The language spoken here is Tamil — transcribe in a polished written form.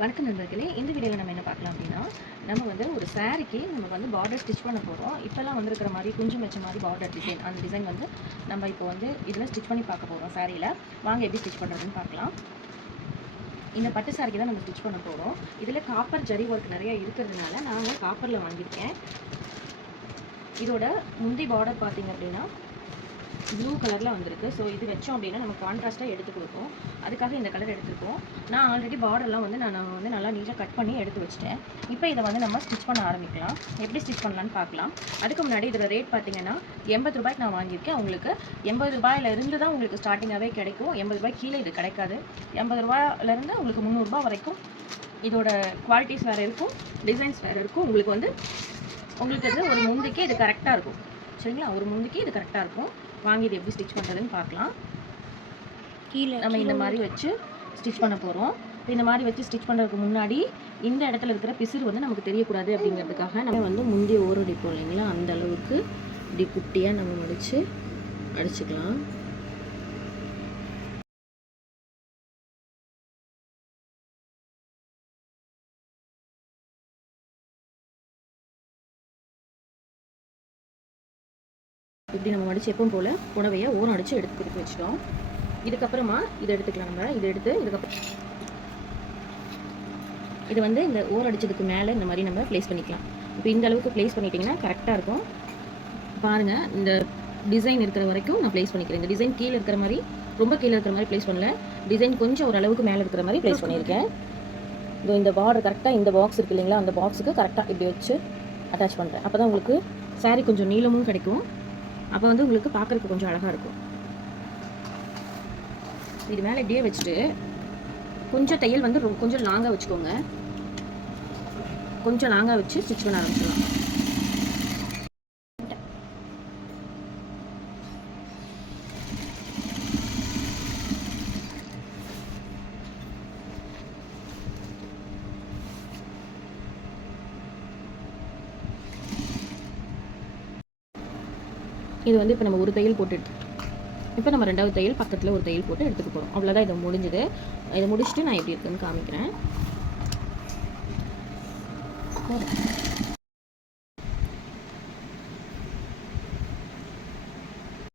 வணக்கம் நண்பர்களே, இந்த வீடியோவில் நம்ம என்ன பார்க்கலாம் அப்படின்னா, நம்ம வந்து ஒரு சாரீக்கு நம்ம வந்து பார்டர் ஸ்டிச் பண்ண போகிறோம். இப்போல்லாம் வந்திருக்கிற மாதிரி குஞ்சு வச்ச மாதிரி பார்டர் டிசைன், அந்த டிசைன் வந்து நம்ம இப்போ வந்து இதில் ஸ்டிச் பண்ணி பார்க்க போகிறோம். சாரியில் வாங்க எப்படி ஸ்டிச் பண்ணுறதுன்னு பார்க்கலாம். இந்த பட்டு சாரிக்கு தான் நம்ம ஸ்டிச் பண்ண போகிறோம். இதில் காப்பர் ஜரி ஒர்க் நிறையா இருக்கிறதுனால நாங்கள் காப்பரில் வாங்கியிருக்கேன். இதோட முந்தி பார்டர் பார்த்திங்க அப்படின்னா ப்ளூ கலரில் வந்திருக்கு. ஸோ இது வச்சோம் அப்படின்னா நம்ம கான்ட்ராஸ்ட்டாக எடுத்து கொடுப்போம். அதுக்காக இந்த கலர் எடுத்துருக்கோம். நான் ஆல்ரெடி பார்டர்லாம் வந்து நான் வந்து நல்லா நீட்டாக கட் பண்ணி எடுத்து வச்சிட்டேன். இப்போ இதை வந்து நம்ம ஸ்டிச் பண்ண ஆரம்பிக்கலாம். எப்படி ஸ்டிச் பண்ணலான்னு பார்க்கலாம். அதுக்கு முன்னாடி இதோட ரேட் பார்த்தீங்கன்னா 80 ரூபாய்க்கு நான் வாங்கியிருக்கேன். உங்களுக்கு 80 ரூபாயிலிருந்து தான் உங்களுக்கு ஸ்டார்டிங்காகவே கிடைக்கும். 80 ரூபாய் கீழே இது கிடைக்காது. 80 ரூபாயிலேருந்து உங்களுக்கு 300 ரூபா வரைக்கும் இதோட குவாலிட்டிஸ் வேறு இருக்கும், டிசைன்ஸ் வேறு இருக்கும். உங்களுக்கு இது ஒரு முந்திக்கு இது கரெக்டாக இருக்கும். சரிங்களா? ஒரு முந்திக்கு இது கரெக்டாக இருக்கும். வாங்கி இது எப்படி ஸ்டிச் பண்ணுறதுன்னு பார்க்கலாம். கீழே நம்ம இந்த மாதிரி வச்சு ஸ்டிச் பண்ண போகிறோம். இந்த மாதிரி வச்சு ஸ்டிச் பண்ணுறதுக்கு முன்னாடி இந்த இடத்துல இருக்கிற பிசுறு வந்து நமக்கு தெரியக்கூடாது அப்படிங்கிறதுக்காக நம்ம வந்து முந்தி ஓரடிப்போம் இல்லைங்களா, அந்த அளவுக்கு இப்படி குட்டியாக நம்ம மடித்து அடிச்சுக்கலாம். இப்படி நம்ம மடித்து எப்பவும் போல் புடவையை ஓரம் அடித்து எடுத்து வச்சிட்டோம். இதுக்கப்புறமா இதை எடுத்துக்கலாம். நம்ம இதை எடுத்து இதுக்கப்புறம் இது வந்து இந்த ஓரம் அடித்ததுக்கு மேலே இந்த மாதிரி நம்ம ப்ளேஸ் பண்ணிக்கலாம். இப்போ இந்த அளவுக்கு ப்ளேஸ் பண்ணிட்டிங்கன்னா கரெக்டாக இருக்கும். பாருங்கள், இந்த டிசைன் இருக்கிற வரைக்கும் நான் ப்ளேஸ் பண்ணிக்கிறேன். இந்த டிசைன் கீழே இருக்கிற மாதிரி, ரொம்ப கீழே இருக்கிற மாதிரி ப்ளேஸ் பண்ணல. டிசைன் கொஞ்சம் ஓரளவுக்கு மேலே இருக்கிற மாதிரி ப்ளேஸ் பண்ணியிருக்கேன். இந்த பார்டர் கரெக்டாக இந்த பாக்ஸ் இருக்குது இல்லைங்களா, அந்த பாக்ஸுக்கு கரெக்டாக இப்படி வச்சு அட்டாச் பண்ணுறேன். அப்போ தான் உங்களுக்கு சாரீ கொஞ்சம் நீளமும் கிடைக்கும். அப்போ வந்து உங்களுக்கு பார்க்குறதுக்கு கொஞ்சம் அழகாக இருக்கும். இது மேலே இப்படியே வச்சுட்டு கொஞ்சம் தையல் வந்து கொஞ்சம் லாங்காக வச்சுக்கோங்க. கொஞ்சம் லாங்காக வச்சு ஸ்டிச் பண்ண ஆரம்பிச்சிடலாம். இது வந்து இப்போ நம்ம ஒரு தையல் போட்டு இப்போ நம்ம ரெண்டாவது தையல் பக்கத்தில் ஒரு தையல் போட்டு எடுத்துக்க போகிறோம். அவ்வளோதான், இதை முடிஞ்சுது. இதை முடிச்சுட்டு நான் எப்படி இருக்குன்னு காமிக்கிறேன்.